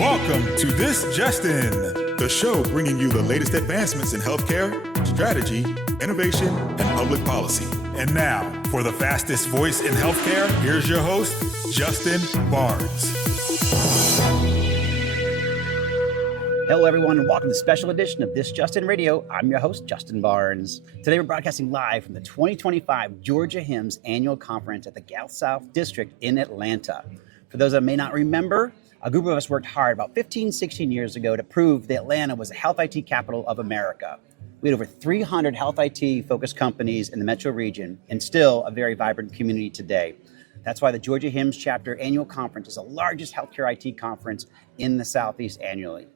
Welcome to This Justin, the show bringing you the latest advancements in healthcare, strategy, innovation, and public policy. And now, for the fastest voice in healthcare, here's your host, Justin Barnes. Hello, everyone, and welcome to the special edition of This Justin Radio. I'm your host, Justin Barnes. Today, we're broadcasting live from the 2025 Georgia HIMSS Annual Conference at the Gulf South District in Atlanta. For those that may not remember, a group of us worked hard about 15, 16 years ago to prove that Atlanta was the health IT capital of America. We had over 300 health IT-focused companies in the metro region and still a very vibrant community today. That's why the Georgia HIMSS Chapter Annual Conference is the largest healthcare IT conference in the Southeast annually.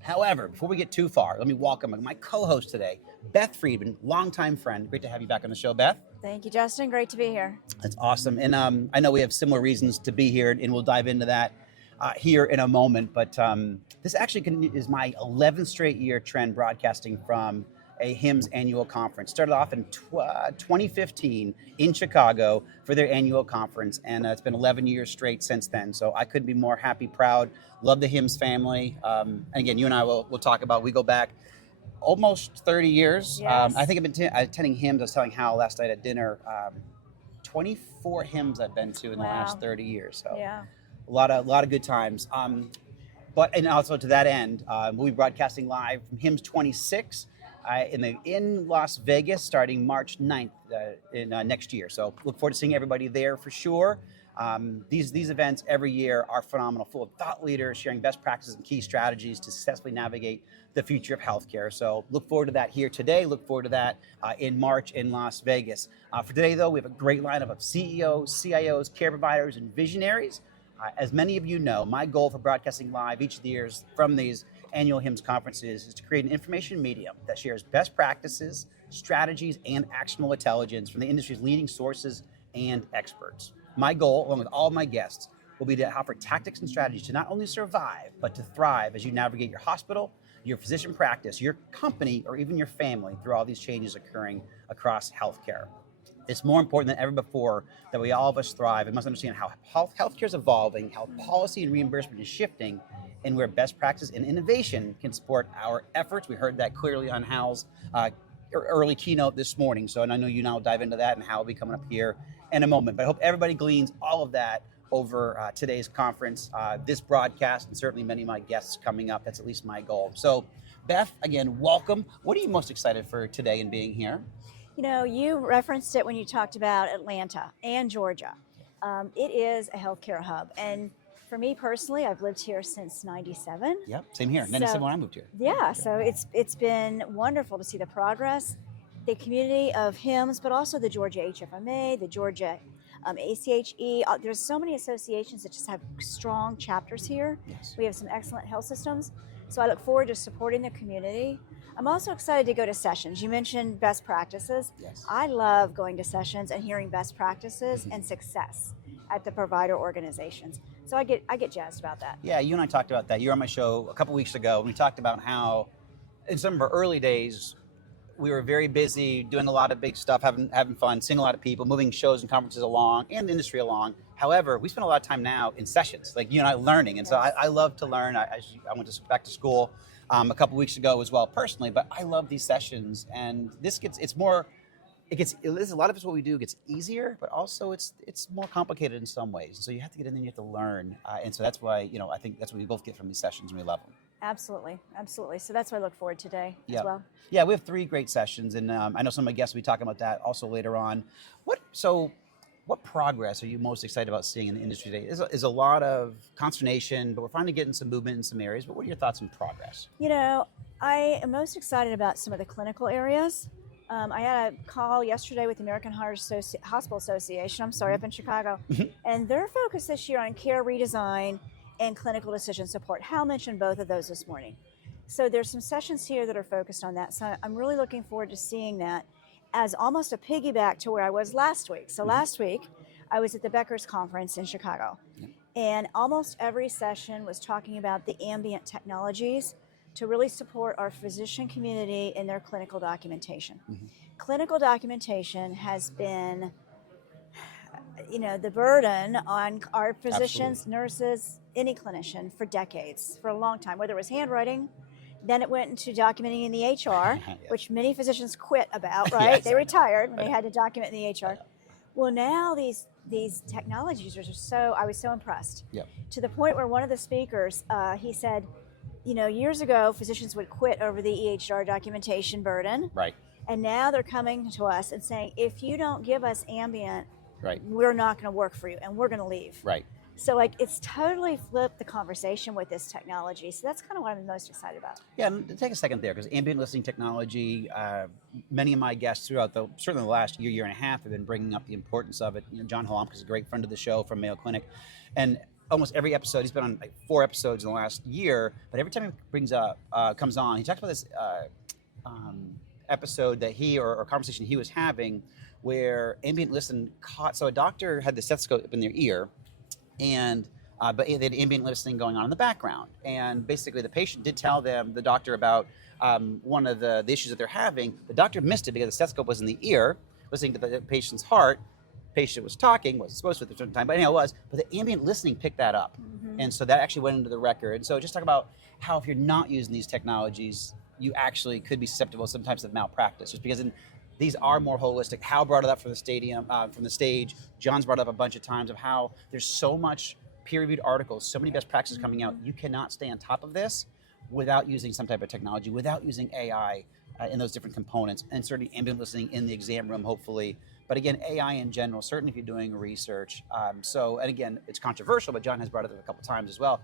However, before we get too far, let me welcome my co-host today, Beth Friedman, longtime friend. Great to have you back on the show, Beth. Thank you, Justin. Great to be here. That's awesome. And I know we have similar reasons to be here, and we'll dive into that here in a moment. But this actually is my 11th straight year trend broadcasting from a HIMSS annual conference. Started off in 2015 in Chicago for their annual conference, and it's been 11 years straight since then. So I couldn't be more happy, proud. Love the HIMSS family. And again, you and I will talk about, we go back almost 30 years. Yes. I think I've been attending HIMSS. I was telling Hal last night at dinner, 24 HIMSS I've been to in the last 30 years. So yeah. a lot of good times. And also to that end, we'll be broadcasting live from HIMSS 26 in Las Vegas starting March 9th next year. So look forward to seeing everybody there for sure. These events every year are phenomenal, full of thought leaders sharing best practices and key strategies to successfully navigate the future of healthcare. So look forward to that here today. Look forward to that in March in Las Vegas. For today, though, we have a great lineup of CEOs, CIOs, care providers, and visionaries. As many of you know, my goal for broadcasting live each of the years from these annual HIMSS conferences is to create an information medium that shares best practices, strategies, and actionable intelligence from the industry's leading sources and experts. My goal, along with all of my guests, will be to offer tactics and strategies to not only survive, but to thrive as you navigate your hospital, your physician practice, your company, or even your family through all these changes occurring across healthcare. It's more important than ever before that we all of us thrive and must understand how healthcare is evolving, how policy and reimbursement is shifting, and where best practice and innovation can support our efforts. We heard that clearly on Hal's early keynote this morning. So, and I know you now dive into that, and Hal will be coming up here in a moment. But I hope everybody gleans all of that over today's conference, this broadcast, and certainly many of my guests coming up. That's at least my goal. So, Beth, again, welcome. What are you most excited for today in being here? You know, you referenced it when you talked about Atlanta and Georgia. It is a healthcare hub. And for me personally, I've lived here since 97. Yep, same here. 97 when I moved here. Yeah, so it's been wonderful to see the progress, the community of HIMSS, but also the Georgia HFMA, the Georgia ACHE. There's so many associations that just have strong chapters here. Yes. We have some excellent health systems. So I look forward to supporting the community. I'm also excited to go to sessions. You mentioned best practices. Yes. I love going to sessions and hearing best practices and success at the provider organizations. So I get jazzed about that. Yeah, you and I talked about that. You were on my show a couple weeks ago, and we talked about how in some of our early days, we were very busy doing a lot of big stuff, having fun, seeing a lot of people, moving shows and conferences along and the industry along. However, we spend a lot of time now in sessions, like you and I learning. And so I love to learn. I went back to school a couple weeks ago as well personally, but I love these sessions. And a lot of it's what we do gets easier, but also it's more complicated in some ways. So you have to get in there and you have to learn. And so that's why, I think that's what we both get from these sessions and we love them. Absolutely. So that's what I look forward to today as well. Yeah, we have 3 great sessions, and I know some of my guests will be talking about that also later on. What progress are you most excited about seeing in the industry today? There's a lot of consternation, but we're finally getting some movement in some areas. But what are your thoughts on progress? I am most excited about some of the clinical areas. I had a call yesterday with the American Hospital Association, up in Chicago, and their focus this year on care redesign and clinical decision support. Hal mentioned both of those this morning. So there's some sessions here that are focused on that. So I'm really looking forward to seeing that as almost a piggyback to where I was last week. So last week, I was at the Becker's conference in Chicago, and almost every session was talking about the ambient technologies to really support our physician community in their clinical documentation. Clinical documentation has been the burden on our physicians, nurses, any clinician for decades, for a long time, whether it was handwriting, then it went into documenting in the HR, Yes. which many physicians quit about, right? Yes, They I know. retired when they had to document in the HR. Well, now these technologies are just I was so impressed. Yep. To the point where one of the speakers, he said, years ago, physicians would quit over the EHR documentation burden. Right. And now they're coming to us and saying, if you don't give us ambient, Right. we're not going to work for you and we're going to leave. Right. So it's totally flipped the conversation with this technology. So that's kind of what I'm most excited about. Yeah, and take a second there, because ambient listening technology, many of my guests throughout certainly the last year and a half have been bringing up the importance of it. John Holomka is a great friend of the show from Mayo Clinic, and almost every episode, he's been on like 4 episodes in the last year, but every time he comes on, he talks about this episode that or conversation he was having where ambient listen caught, so a doctor had the stethoscope in their ear, and but they had ambient listening going on in the background, and basically the patient did tell the doctor about one of the issues that they're having. The doctor missed it because the stethoscope was in the ear, listening to the patient's heart. Patient was talking, wasn't supposed to at a certain time, but anyhow it was. But the ambient listening picked that up, and so that actually went into the record. So just talk about how if you're not using these technologies, you actually could be susceptible to some types of malpractice, just because these are more holistic. Hal brought it up from the stage. John's brought it up a bunch of times of how there's so much peer-reviewed articles, so many best practices coming out. You cannot stay on top of this without using some type of technology, without using AI in those different components, and certainly ambient listening in the exam room, hopefully. But again, AI in general, certainly if you're doing research. And again, it's controversial, but John has brought it up a couple times as well.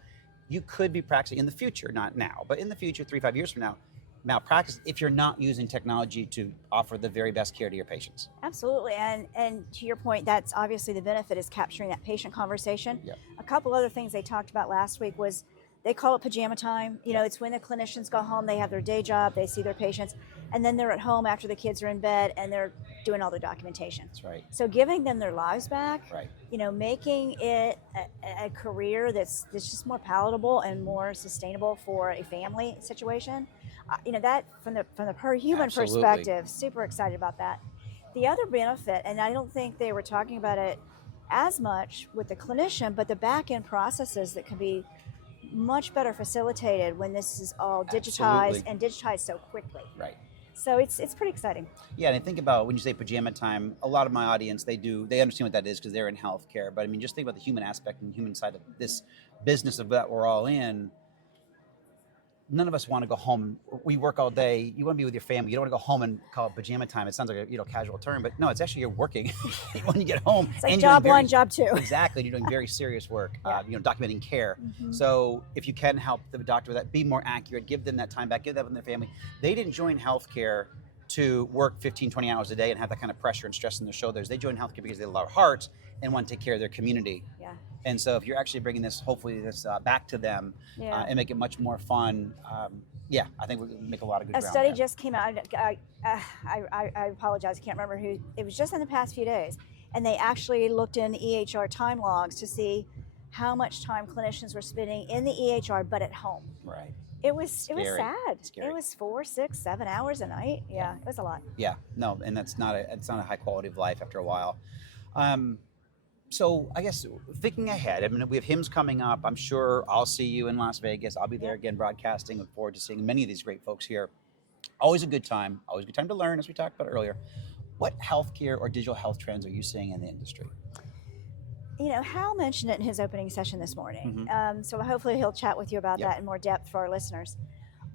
You could be practicing in the future, not now, but in the future, 3-5 years from now, malpractice if you're not using technology to offer the very best care to your patients. Absolutely, and to your point, that's obviously the benefit is capturing that patient conversation. Yep. A couple other things they talked about last week was they call it pajama time. It's when the clinicians go home, they have their day job, they see their patients, and then they're at home after the kids are in bed and they're doing all their documentation. That's right. So giving them their lives back, Right. Making it a career that's just more palatable and more sustainable for a family situation. That from the per human Absolutely. perspective, super excited about that. The other benefit, and I don't think they were talking about it as much with the clinician, but the back end processes that can be much better facilitated when this is all digitized Absolutely. and digitized so quickly. Right. So it's pretty exciting. Yeah, and I think about when you say pajama time, a lot of my audience, they understand what that is because they're in healthcare. But I mean, just think about the human aspect and the human side of this business of that we're all in. None of us want to go home. We work all day. You want to be with your family. You don't want to go home and call it pajama time. It sounds like a casual term, but no, it's actually you're working when you get home. It's like and job you're doing one, job two. Exactly. You're doing very serious work, Yeah. Documenting care. Mm-hmm. So if you can help the doctor with that, be more accurate, give them that time back, give that with their family. They didn't join healthcare to work 15, 20 hours a day and have that kind of pressure and stress on their shoulders. They joined healthcare because they have a lot of hearts and want to take care of their community. Yeah. And so if you're actually bringing this, hopefully this back to them Yeah. and make it much more fun, I think we'll make a lot of good A ground study there. just came out. I apologize. I can't remember who. It was just in the past few days, and they actually looked in EHR time logs to see how much time clinicians were spending in the EHR, but at home. Right. It was Scary. sad. Scary. It was 4, 6, 7 hours a night. Yeah, it was a lot. Yeah. No, and it's not a high quality of life after a while. So I guess thinking ahead, I mean, we have HIMSS coming up. I'm sure I'll see you in Las Vegas. I'll be there again broadcasting. Look forward to seeing many of these great folks here. Always a good time. Always a good time to learn, as we talked about earlier. What healthcare or digital health trends are you seeing in the industry? Hal mentioned it in his opening session this morning. Mm-hmm. So hopefully he'll chat with you about Yep. that in more depth for our listeners.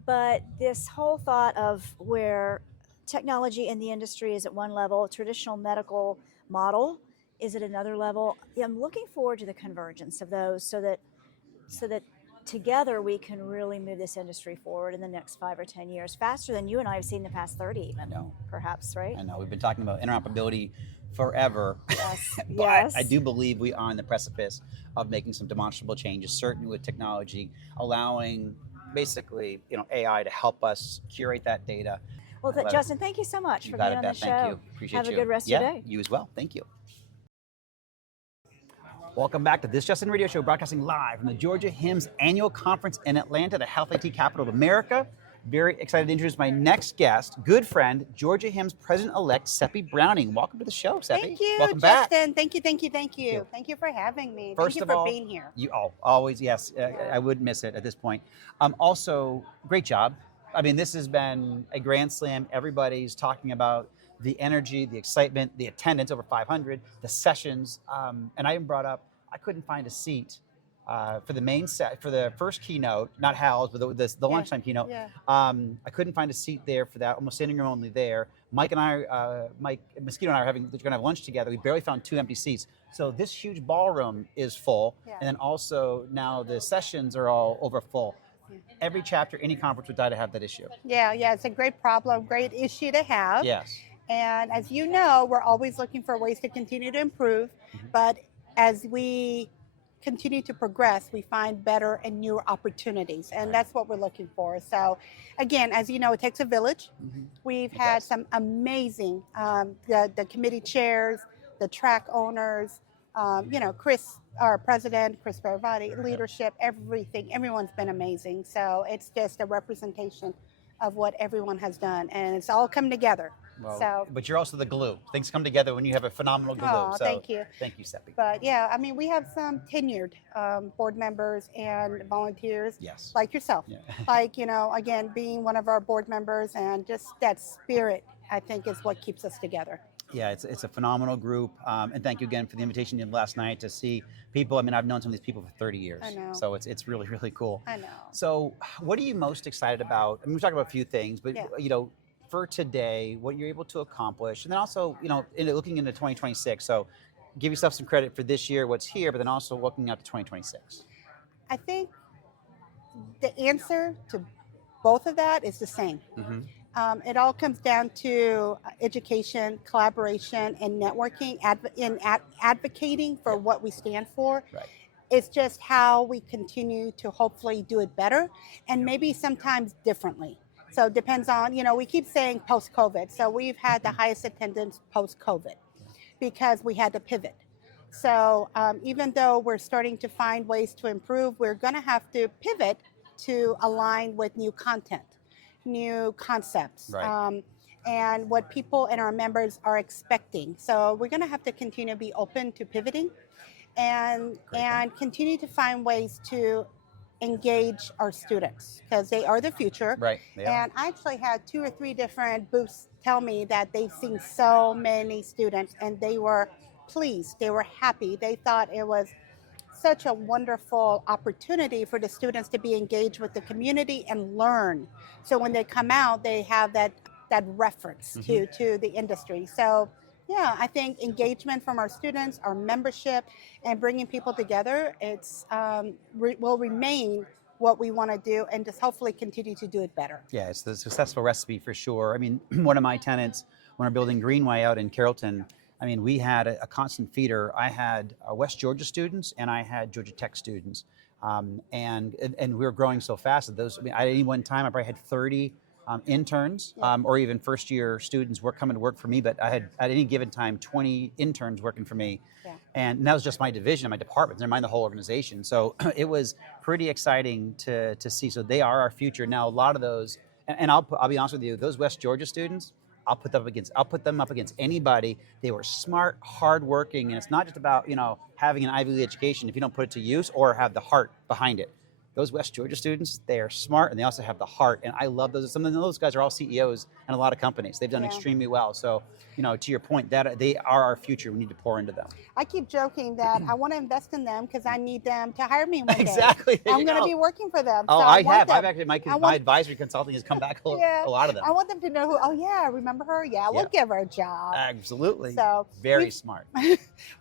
But this whole thought of where technology in the industry is at one level, traditional medical model is at another level. I'm looking forward to the convergence of those so that together we can really move this industry forward in the next 5 or 10 years, faster than you and I have seen the past 30 even. I know. Perhaps, right? I know. We've been talking about interoperability forever. Yes. But Yes. I do believe we are on the precipice of making some demonstrable changes, certainly with technology, allowing basically, AI to help us curate that data. Well, Justin, thank you so much for got being it, on the Beth. show. Thank you. Appreciate Have you. a good rest of your day. You as well. Thank you. Welcome back to This Justin Radio Show, broadcasting live from the Georgia HIMSS Annual Conference in Atlanta, the Health IT capital of America. Very excited to introduce my next guest, good friend, Georgia HIMSS President-elect Sepi Browning. Welcome to the show, Sepi. Thank you, Welcome back. Justin. Thank you. Thank you for having me. First Thank you of for all, being here. always, yes. I wouldn't miss it at this point. Also, great job. I mean, this has been a grand slam. Everybody's talking about the energy, the excitement, the attendance, over 500, the sessions. And I even brought up, I couldn't find a seat for the main set, for the first keynote, not Hal's, but the lunchtime keynote. Yeah. I couldn't find a seat there for that, almost standing room only there. Mike Mosquito and I are going to have lunch together. We barely found 2 empty seats. So this huge ballroom is full. Yeah. And then also now the sessions are all over full. Every chapter, any conference would die to have that issue. Yeah, it's a great problem, great issue to have. Yes. And as you know, we're always looking for ways to continue to improve. But as we continue to progress, we find better and newer opportunities. And that's what we're looking for. So again, as you know, it takes a village. We've had some amazing, the committee chairs, the track owners, Chris, our president, Chris Paravati, leadership, everything, everyone's been amazing. So it's just a representation of what everyone has done, and it's all come together. Well, but you're also the glue. Things come together when you have a phenomenal glue. Oh, so thank you. Thank you, Sepi. But yeah, I mean, we have some tenured board members and volunteers, Yes. like yourself. Yeah. Like, again, being one of our board members, and just that spirit, I think, is what keeps us together. Yeah, it's a phenomenal group, and thank you again for the invitation you did last night to see people. I mean, I've known some of these people for 30 years. I know. So it's really, really cool. I know. So what are you most excited about? I mean, we talked about a few things, but Yeah. For today, what you're able to accomplish, and then also, looking into 2026. So give yourself some credit for this year, what's here, but then also looking out to 2026. I think the answer to both of that is the same. It all comes down to education, collaboration, and networking, advocating for what we stand for. Right. It's just how we continue to hopefully do it better, and maybe sometimes differently. So it depends on, we keep saying post-COVID. So we've had the highest attendance post-COVID because we had to pivot. So even though we're starting to find ways to improve, we're going to have to pivot to align with new content, new concepts, Right. And what people and our members are expecting. So we're going to have to continue to be open to pivoting and continue to find ways to engage our students, because they are the future. Right. They are. And I actually had 2 or 3 different booths tell me that they've seen so many students, and they were pleased, they were happy. They thought it was such a wonderful opportunity for the students to be engaged with the community and learn. So when they come out, they have that reference to the industry. So yeah, I think engagement from our students, our membership, and bringing people together, will remain what we want to do, and just hopefully continue to do it better. Yeah, it's the successful recipe for sure. I mean, one of my tenants, when we're building Greenway out in Carrollton, I mean, we had a constant feeder. I had West Georgia students and I had Georgia Tech students. And we were growing so fast that those, at any one time, I probably had 30 interns or even first year students coming to work for me, but I had at any given time 20 interns working for me. Yeah. And that was just my division, my department, never mind the whole organization. So it was pretty exciting to see. So they are our future. Now, a lot of those, and I'll be honest with you, those West Georgia students, I'll put them up against anybody. They were smart, hardworking, and it's not just about having an Ivy League education if you don't put it to use or have the heart behind it. Those West Georgia students, they are smart and they also have the heart, and I love those. Some of those guys are all CEOs in a lot of companies. They've done extremely well. So, to your point, that they are our future. We need to pour into them. I keep joking that I want to invest in them because I need them to hire me one day. Exactly. I'm going to be working for them. Oh, so I have. them. I've actually my advisory consulting has come back a lot of them. I want them to know who. Oh yeah, remember her? Yeah, we'll give her a job. Absolutely. So very smart.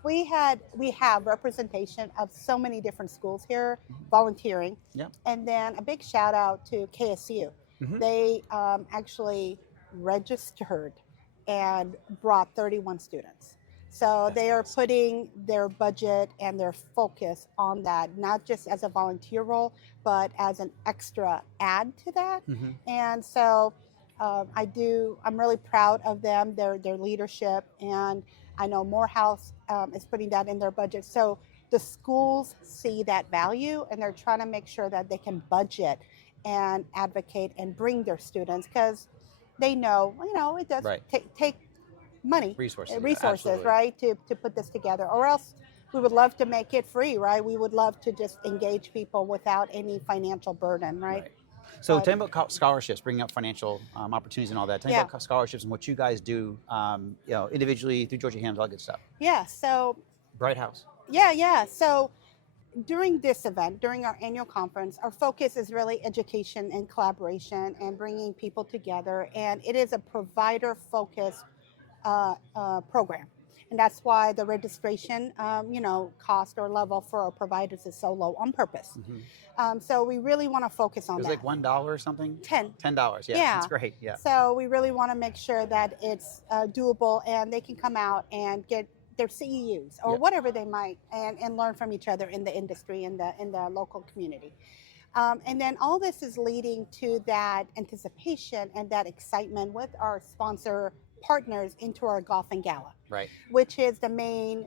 We have representation of so many different schools here, volunteering. Yeah. And then a big shout out to KSU. They actually registered and brought 31 students. So they are putting their budget and their focus on that, not just as a volunteer role, but as an extra add to that. And so I'm really proud of them, their leadership, and I know Morehouse is putting that in their budget. So the schools see that value, and they're trying to make sure that they can budget and advocate and bring their students, because they know, it does Right. take money, Resources, absolutely. right, to put this together. Or else we would love to make it free, right? We would love to just engage people without any financial burden, right? So tell me about scholarships, bringing up financial opportunities and all that. Tell me Yeah. about scholarships and what you guys do, individually through Georgia HIMSS, all that good stuff. Yeah. So Bright House. yeah. So during this event, during our annual conference, our focus is really education and collaboration and bringing people together. And it is a provider-focused program. And that's why the registration, cost or level for our providers is so low on purpose. So we really want to focus on It was that. like $1 or something? $10. $10, yeah. Yeah. That's great, yeah. So we really want to make sure that it's doable and they can come out and get their CEUs or Yep. whatever they might and learn from each other in the industry, in the local community. And then all this is leading to that anticipation and that excitement with our sponsor partners into our golf and gala, Right. which is the main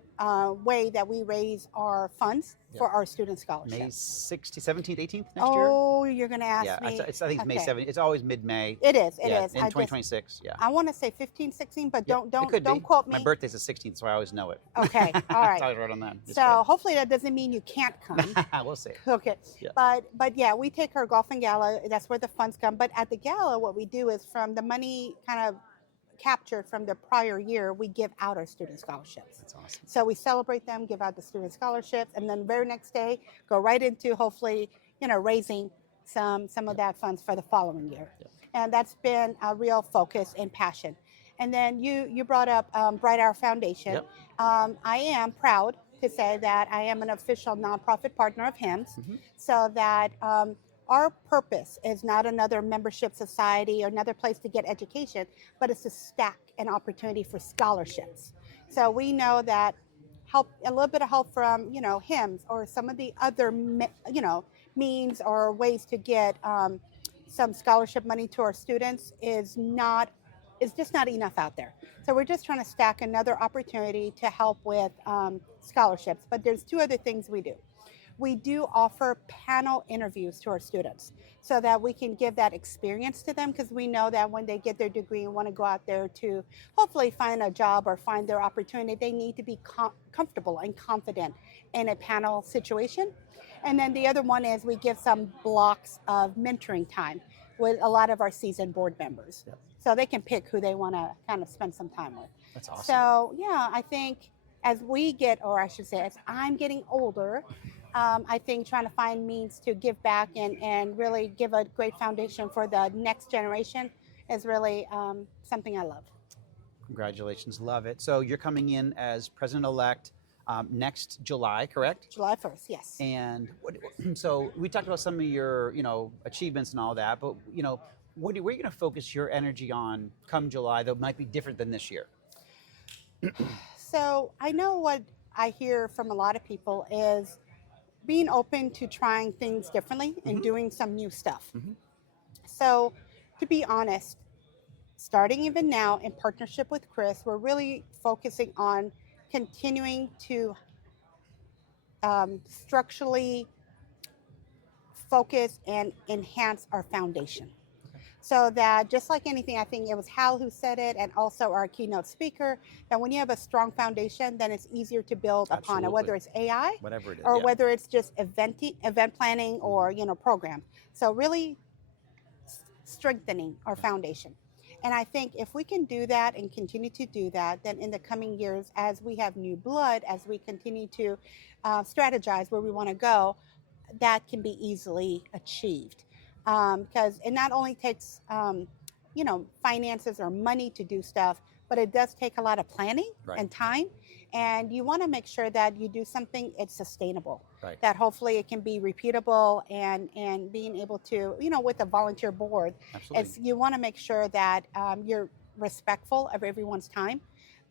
way that we raise our funds for our student scholarships. May 17th, 18th next year? Oh, you're going to ask Yeah, me. I think it's May Okay. 7th. It's always mid-May. It is. In I 2026, yeah. I want to say 15, 16, but Yeah, it don't could be. quote me. My birthday's the 16th, so I always know it. Okay, all That's right. all I wrote on that. It's So hopefully that doesn't mean you can't come. good. We'll see. Okay. Yeah. But yeah, we take our golf and gala. That's where the funds come. But at the gala, what we do is from the money kind of captured from the prior year, we give out our student scholarships. That's awesome. So we celebrate them, give out the student scholarships, and then the very next day go right into hopefully raising some of that funds for the following year. Yep. And that's been a real focus and passion. And then you brought up Bright Hour Foundation. Yep. I am proud to say that I am an official nonprofit partner of HIMSS, so that our purpose is not another membership society or another place to get education, but it's to stack an opportunity for scholarships. So we know that a little bit of help from HIMSS or some of the other means or ways to get some scholarship money to our students is just not enough out there. So we're just trying to stack another opportunity to help with scholarships. But there's two other things we do. We do offer panel interviews to our students so that we can give that experience to them, because we know that when they get their degree and want to go out there to hopefully find a job or find their opportunity, they need to be comfortable and confident in a panel situation. And then the other one is we give some blocks of mentoring time with a lot of our seasoned board members. Yep. So they can pick who they want to kind of spend some time with. That's awesome. So yeah, I think as we get, or I should say, as I'm getting older, I think trying to find means to give back and really give a great foundation for the next generation is really something I love. Congratulations, love it. So you're coming in as president-elect next July, correct? July 1st, yes. And so we talked about some of your, achievements and all that, but where are you going to focus your energy on come July that might be different than this year? So I know what I hear from a lot of people is being open to trying things differently and doing some new stuff. So to be honest, starting even now in partnership with Chris, we're really focusing on continuing to structurally focus and enhance our foundation. So that just like anything, I think it was Hal who said it, and also our keynote speaker, that when you have a strong foundation, then it's easier to build upon it, whether it's AI, whatever it is, or yeah. whether it's just event planning or program. So really strengthening our foundation. And I think if we can do that and continue to do that, then in the coming years, as we have new blood, as we continue to strategize where we want to go, that can be easily achieved. Because it not only takes, finances or money to do stuff, but it does take a lot of planning and time. And you want to make sure that you do something, it's sustainable, that hopefully it can be repeatable and being able to, with a volunteer board, you want to make sure that you're respectful of everyone's time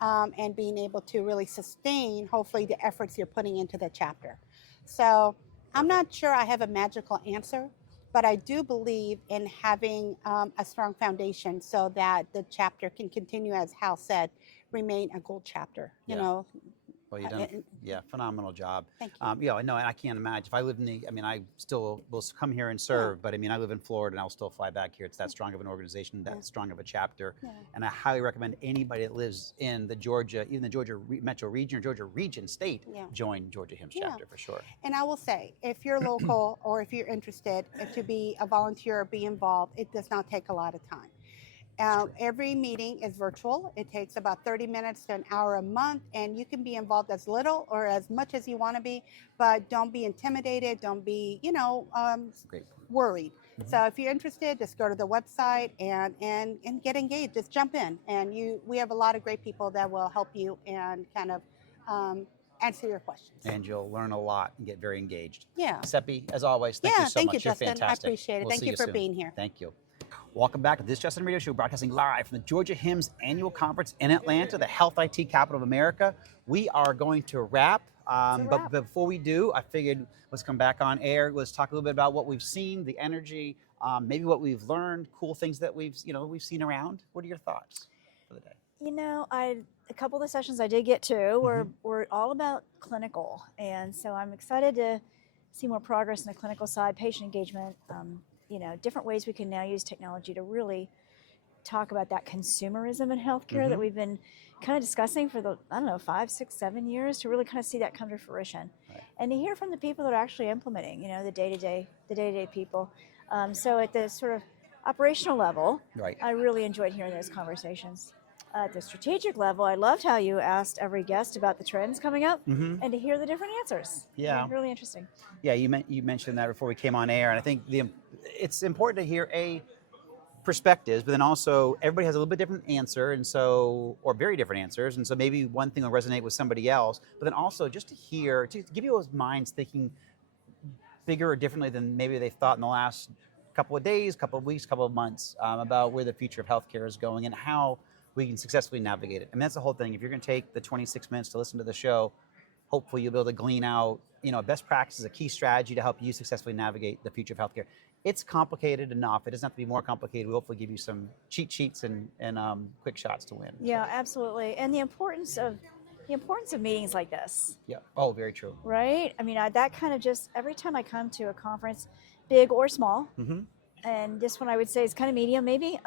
and being able to really sustain, hopefully, the efforts you're putting into the chapter. So I'm not sure I have a magical answer, but I do believe in having a strong foundation so that the chapter can continue, as Hal said, remain a gold chapter. Well, Well, you've done, phenomenal job. Thank you. You know, and I can't imagine if I lived in I still will come here and serve, but I live in Florida and I'll still fly back here. It's that strong of an organization, that strong of a chapter. And I highly recommend anybody that lives in the Georgia, even the Georgia metro region or Georgia region state, join Georgia HIMSS chapter for sure. And I will say, if you're local or if you're interested to be a volunteer or be involved, it does not take a lot of time. Every meeting is virtual. It takes about 30 minutes to an hour a month, and you can be involved as little or as much as you want to be, but don't be intimidated. Don't be, worried. So if you're interested, just go to the website and get engaged. Just jump in, and we have a lot of great people that will help you and kind of answer your questions. And you'll learn a lot and get very engaged. Yeah. Sepi, as always, thank you so thank much. you, Justin. You're fantastic. I appreciate it. We'll Thank see you for soon. being here. Thank you. Welcome back to this Justin Radio Show, broadcasting live from the Georgia HIMSS Annual Conference in Atlanta, the Health IT capital of America. We are going to wrap, but before we do, I figured let's come back on air. Let's talk a little bit about what we've seen, the energy, maybe what we've learned, cool things that we've seen around. What are your thoughts for the day? A couple of the sessions I did get to were all about clinical, and so I'm excited to see more progress in the clinical side, patient engagement. Different ways we can now use technology to really talk about that consumerism in healthcare that we've been kind of discussing for the, 5, 6, 7 years, to really kind of see that come to fruition. Right. And to hear from the people that are actually implementing, the day-to-day people. So at the sort of operational level, I really enjoyed hearing those conversations. At the strategic level, I loved how you asked every guest about the trends coming up and to hear the different answers. Yeah. Really interesting. Yeah, you mentioned that before we came on air, and I think it's important to hear perspectives, but then also everybody has a little bit different answer, and so, or very different answers, and so maybe one thing will resonate with somebody else, but then also just to give you those minds thinking bigger or differently than maybe they thought in the last couple of days, couple of weeks, couple of months, about where the future of healthcare is going and how we can successfully navigate it. And that's the whole thing. If you're going to take the 26 minutes to listen to the show, hopefully you'll be able to glean out, best practices, a key strategy to help you successfully navigate the future of healthcare. It's complicated enough. It doesn't have to be more complicated. We'll hopefully give you some cheat sheets and quick shots to win. Yeah, absolutely. And the importance of meetings like this. Yeah. Oh, very true. Right? That kind of just, every time I come to a conference, big or small, and this one I would say is kind of medium maybe,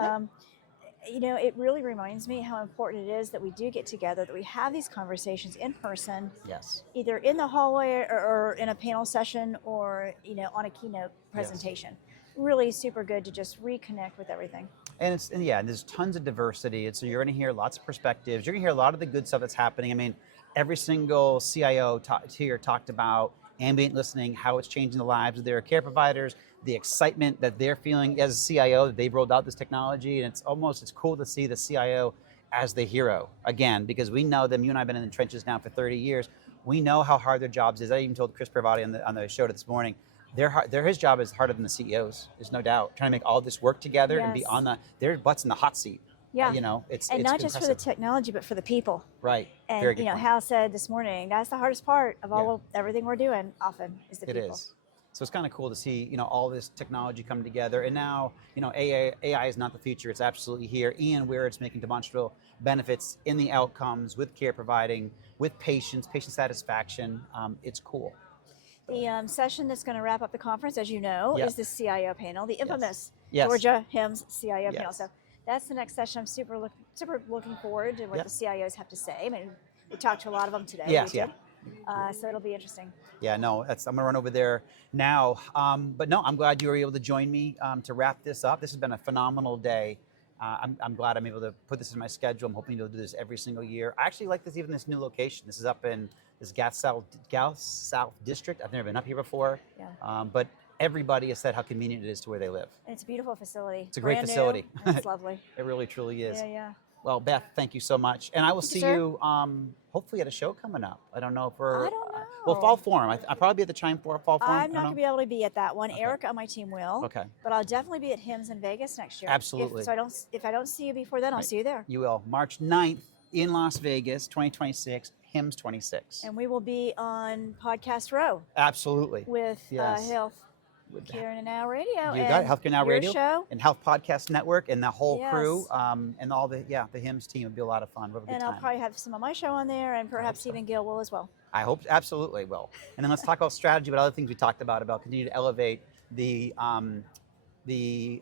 it really reminds me how important it is that we do get together, that we have these conversations in person. Yes. Either in the hallway or in a panel session or, on a keynote presentation. Yes. Really super good to just reconnect with everything. And there's tons of diversity. So you're going to hear lots of perspectives. You're going to hear a lot of the good stuff that's happening. Every single CIO here talked about ambient listening, how it's changing the lives of their care providers, the excitement that they're feeling as a CIO that they've rolled out this technology, and it's cool to see the CIO as the hero again, because we know them. You and I have been in the trenches now for 30 years. We know how hard their jobs is. I even told Chris Pravati on the show this morning, his job is harder than the CEOs. There's no doubt. Trying to make all this work together and be on their butts in the hot seat. Yeah, it's not impressive. just for the technology, but for the people. Right. And very good point. Hal said this morning, that's the hardest part of everything we're doing. Often is the people. It is. So it's kind of cool to see, all this technology come together. And now, AI is not the future. It's absolutely here, and where it's making demonstrable benefits in the outcomes with care providing, with patient satisfaction. It's cool. The session that's going to wrap up the conference, as you know, is the CIO panel, the infamous Georgia HIMSS CIO panel. So that's the next session. I'm super looking forward to what the CIOs have to say. We talked to a lot of them today. Yes, so it'll be interesting. Yeah, no, I'm going to run over there now. But no, I'm glad you were able to join me to wrap this up. This has been a phenomenal day. I'm glad I'm able to put this in my schedule. I'm hoping to do this every single year. I actually like this new location. This is up in this GAHIMSS South District. I've never been up here before. Yeah. But everybody has said how convenient it is to where they live. And it's a beautiful facility. It's a great facility. It's lovely. It really, truly is. Yeah. Well, Beth, thank you so much. And I will see you hopefully at a show coming up. I don't know if we're... I don't know. Well, Fall Forum. I'll probably be at the Chime Fall Forum. I'm not going to be able to be at that one. Okay. Erica on my team will. Okay. But I'll definitely be at HIMSS in Vegas next year. Absolutely. If I don't see you before then, I'll see you there. You will. March 9th in Las Vegas, 2026, HIMSS 26. And we will be on Podcast Row. Absolutely. With health Here Now Radio. You got it, Healthcare Now your Radio show. and Health Podcast Network and the whole Yes. crew and all the HIMSS team. It'd be a lot of fun. We'll have a good And time. I'll probably have some of my show on there, and perhaps even Gil will as well. I hope absolutely will. And then let's talk about strategy, but other things we talked about continue to elevate the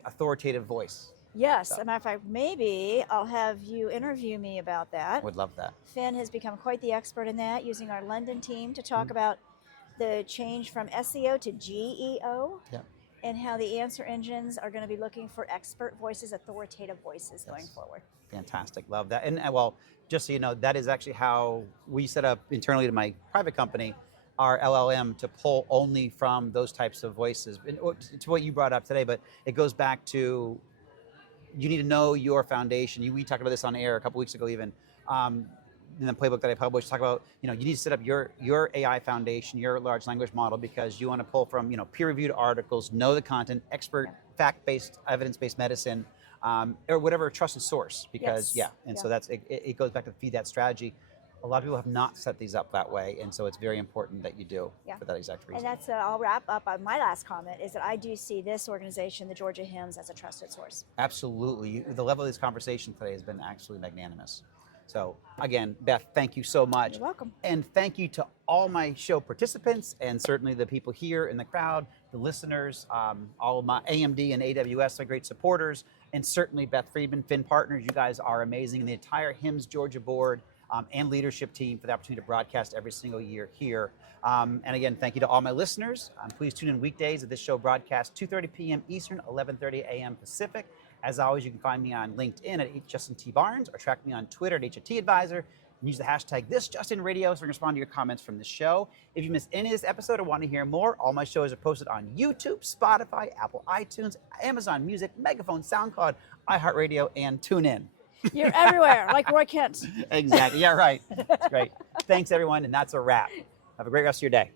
authoritative voice. Yes, So. as a matter of fact, maybe I'll have you interview me about that. Would love that. Finn has become quite the expert in that, using our London team to talk about the change from SEO to GEO. Yeah. And how the answer engines are going to be looking for expert voices, authoritative voices going forward. Fantastic. Love that. And well, just so you know, that is actually how we set up internally to my private company, our LLM, to pull only from those types of voices. And to what you brought up today, but it goes back to, you need to know your foundation. We talked about this on air a couple weeks ago even. In the playbook that I published, talk about, you need to set up your AI foundation, your large language model, because you want to pull from, peer-reviewed articles, know the content, expert, fact-based, evidence-based medicine, or whatever trusted source, because so that's, it goes back to feed that strategy. A lot of people have not set these up that way, and so it's very important that you do for that exact reason. And that's, I'll wrap up on my last comment, is that I do see this organization, the Georgia HIMSS, as a trusted source. Absolutely. The level of this conversation today has been actually magnanimous. So again, Beth, thank you so much. You're welcome. And thank you to all my show participants, and certainly the people here in the crowd, the listeners, all of my AMD and AWS are great supporters, and certainly Beth Friedman, Finn Partners, you guys are amazing, and the entire HIMSS Georgia board and leadership team for the opportunity to broadcast every single year here. And again, thank you to all my listeners. Please tune in weekdays at this show broadcast 2:30 p.m. Eastern, 11:30 a.m. Pacific. As always, you can find me on LinkedIn at Justin T. Barnes, or track me on Twitter at HAT Advisor, and use the hashtag #ThisJustinRadio so we can respond to your comments from the show. If you missed any of this episode or want to hear more, all my shows are posted on YouTube, Spotify, Apple iTunes, Amazon Music, Megaphone, SoundCloud, iHeartRadio, and TuneIn. You're everywhere, like Roy Kent. Exactly. Yeah, right. That's great. Thanks, everyone, and that's a wrap. Have a great rest of your day.